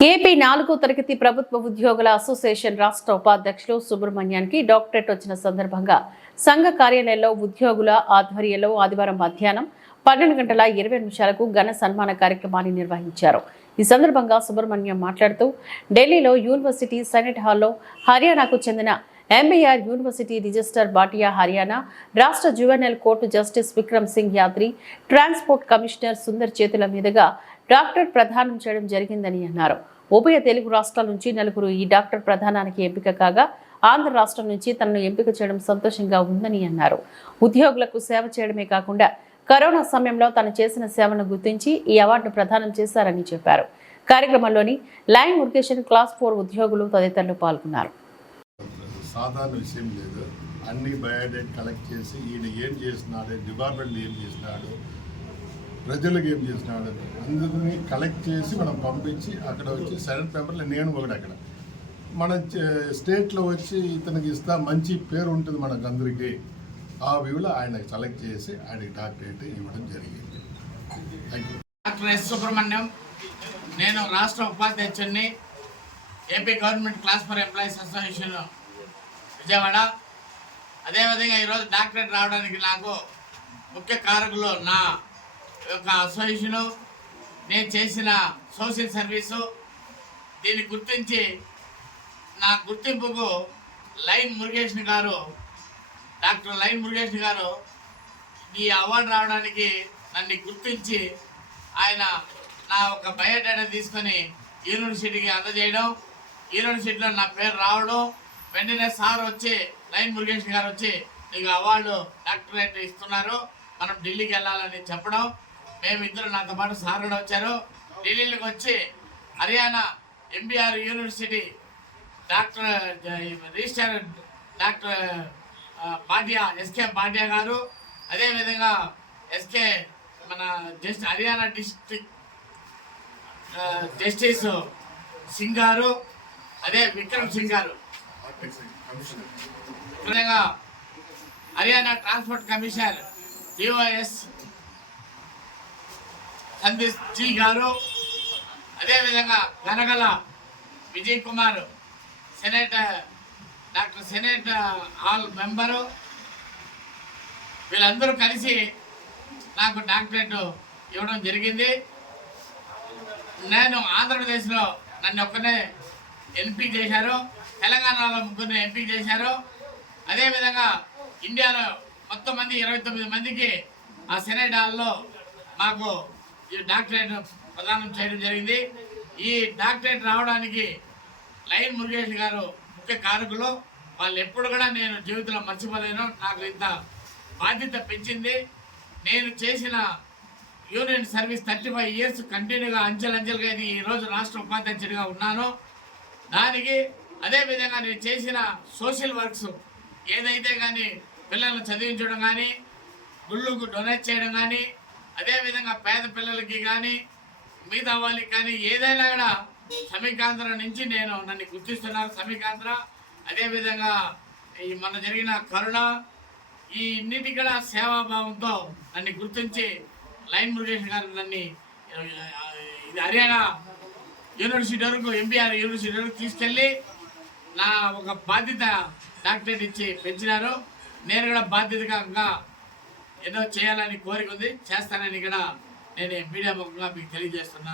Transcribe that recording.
AP నాలుగో తరగతి ప్రభుత్వ ఉద్యోగుల అసోసియేషన్ రాష్ట్ర ఉపాధ్యక్షులు సుబ్రహ్మణ్యానికి డాక్టరేట్ వచ్చిన సందర్భంగా సంఘ కార్యాలయంలో ఉద్యోగుల ఆధ్వర్యంలో ఆదివారం మధ్యాహ్నం పన్నెండు గంటల ఇరవై నిమిషాలకు ఘన సన్మాన కార్యక్రమాన్ని నిర్వహించారు. ఈ సందర్భంగా సుబ్రహ్మణ్యం మాట్లాడుతూ ఢిల్లీలో యూనివర్సిటీ సెనెట్ హాల్లో హర్యానాకు చెందిన MBR university registrar Bhatia Haryana రాష్ట్ర juvenile court justice Vikram Singh యాద్రి transport commissioner Sundar చేతుల మీదుగా డాక్టర్ ప్రధానం చేయడం జరిగిందని అన్నారు. ఉభయ తెలుగు రాష్ట్రాల నుంచి నలుగురు ఈ డాక్టర్ ప్రధానానికి ఎంపిక కాగా ఆంధ్ర రాష్ట్రం నుంచి తనను ఎంపిక చేయడం సంతోషంగా ఉందని అన్నారు. ఉద్యోగులకు సేవ చేయడమే కాకుండా కరోనా సమయంలో తను చేసిన సేవను గుర్తించి ఈ అవార్డును ప్రదానం చేశారని చెప్పారు. కార్యక్రమంలోని లైన్ ఉరికేషన్ క్లాస్ ఫోర్ ఉద్యోగులు తదితరులు పాల్గొన్నారు. సాధారణ విషయం లేదు. అన్ని బయోడేట్ కలెక్ట్ చేసి ఈయన ఏం చేసినాడు డిపార్ట్మెంట్ ఏం చేసినాడు ప్రజలకు ఏం చేసినాడు అందరినీ కలెక్ట్ చేసి మనం పంపించి అక్కడ వచ్చి సెవెన్ పేపర్లు నేను ఒకటి అక్కడ. మన స్టేట్లో వచ్చి ఇతనికి ఇస్తా మంచి పేరు ఉంటుంది మనకు అందరికీ. ఆ వ్యూలో ఆయన సెలెక్ట్ చేసి ఆయనకి డాక్టరేట్ ఇవ్వడం జరిగింది. డాక్టర్ ఎస్ సుబ్రహ్మణ్యం నేను రాష్ట్ర ఉపాధ్యక్షుడిని AP government class four employees association Vijayawada. అదేవిధంగా ఈరోజు డాక్టరేట్ రావడానికి నాకు ముఖ్య కారకులు నా యొక్క అసోసియేషను నేను చేసిన సోషల్ సర్వీసు దీన్ని గుర్తించి నా గుర్తింపుకు లైన్ మురుగేష్ గారు డాక్టర్ లైన్ మురుగేష్ గారు ఈ అవార్డు రావడానికి నన్ను గుర్తించి ఆయన నా ఒక బయోడేటా తీసుకొని యూనివర్సిటీకి అందజేయడం యూనివర్సిటీలో నా పేరు రావడం వెంటనే సార్ వచ్చి లైన్ మురుగేష్ గారు వచ్చి నీకు అవార్డు డాక్టరేట్ ఇస్తున్నారు. మనం ఢిల్లీకి వెళ్ళాలని చెప్పడం. మేమిద్దరు నాతో పాటు సార్ కూడా వచ్చారు. ఢిల్లీకి వచ్చి Haryana MBR university doctor registrar doctor Pandya Patia SK Patia గారు. అదేవిధంగా ఎస్కే మన just Haryana district justice Singh గారు అదే విక్రమ్ సింగ్ గారు. Haryana transport commissioner DOS Sandeep ji గారు అదేవిధంగా Ganagala Vijay Kumar senate doctor senate hall member వీళ్ళందరూ కలిసి నాకు డాక్టరేట్ ఇవ్వడం జరిగింది. నేను ఆంధ్రప్రదేశ్లో నన్ను ఒక్కనే ఎంపిక చేశారు. తెలంగాణలో ముగ్గురిని ఎంపిక చేశారు. అదేవిధంగా ఇండియాలో మొత్తం మంది ఇరవై తొమ్మిది మందికి ఆ సెనేట్ హాల్లో మాకు ఈ డాక్టరేట్ ప్రదానం చేయడం జరిగింది. ఈ డాక్టరేట్ రావడానికి లైన్ మురుగేష్ గారు ముఖ్య కారకులు. వాళ్ళు ఎప్పుడు కూడా నేను జీవితంలో మర్చిపోలేను. నాకు ఇంత బాధ్యత పెంచింది. నేను చేసిన union service thirty five years కంటిన్యూగా అంచెలంచెలుగా ఇది ఈరోజు రాష్ట్ర ఉపాధ్యక్షుడిగా ఉన్నాను. దానికి అదేవిధంగా నేను చేసిన సోషల్ వర్క్స్ ఏదైతే కానీ పిల్లల్ని చదివించడం కానీ గుళ్ళకు డొనేట్ చేయడం కానీ అదేవిధంగా పేద పిల్లలకి కానీ మిగతా వాళ్ళకి కానీ ఏదైనా కూడా సమీకాంధ్ర నుంచి నేను నన్ను గుర్తిస్తున్నారు. సమీకాంధ్ర అదేవిధంగా ఈ మొన్న జరిగిన కరుణ ఈ ఇన్నిటి కూడా సేవాభావంతో నన్ను గుర్తించి లైన్ మురుగేష్ గారు నన్ను ఇది హర్యానా యూనివర్సిటీ వరకు ఎంపీఆర్ యూనివర్సిటీ వరకు తీసుకెళ్ళి నా ఒక బాధ్యత డాక్టరేట్ ఇచ్చి పెంచినారు. నేను కూడా బాధ్యతగా ఏదో చేయాలని కోరిక ఉంది చేస్తానని కూడా నేను మీడియా ముఖంగా మీకు తెలియజేస్తున్నాను.